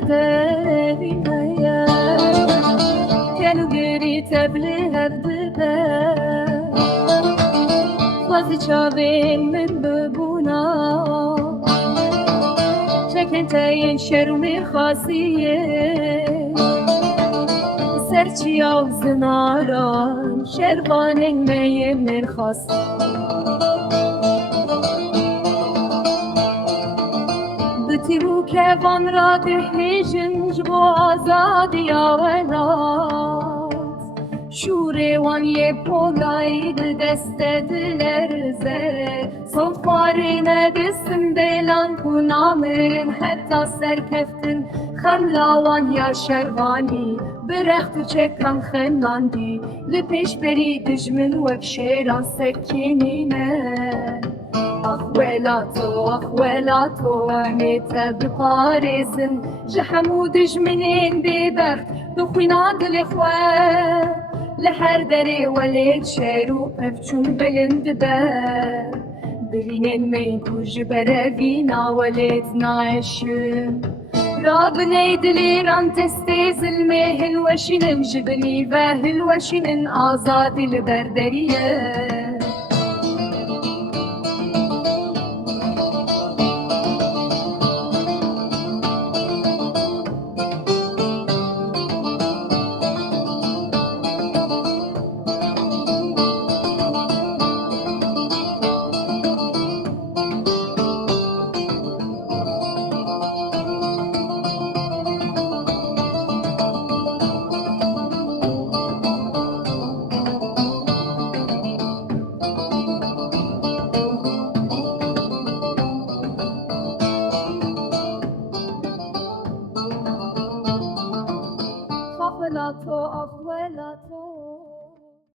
دارينايا كانوا قريت بلها الدباب وزي شابين من ببونا شكل تاين شرمي خاصية سرچی او زناران شروانین میم نرخاست بتیرو که وان را دهیجن جبو آزادی آورات شوره وان یه پولای دست دلرزه صفاری ندستم دلان کنامرن حتی سرکفتن خملاوان یا شروانی برخت چکم خناندی لپیش بری دجمن وک شیران سکینینه اخوالاتو امیتا بپارزن جحمو دجمنین ببخت دخوینان دل اخوال لحر دری ولید شیرو پفچون بلند ده برینن من کج برگینا ولید نایشن رابني دليران تستيز المهل وشنن جبني باهل وشنن آزاد البردرية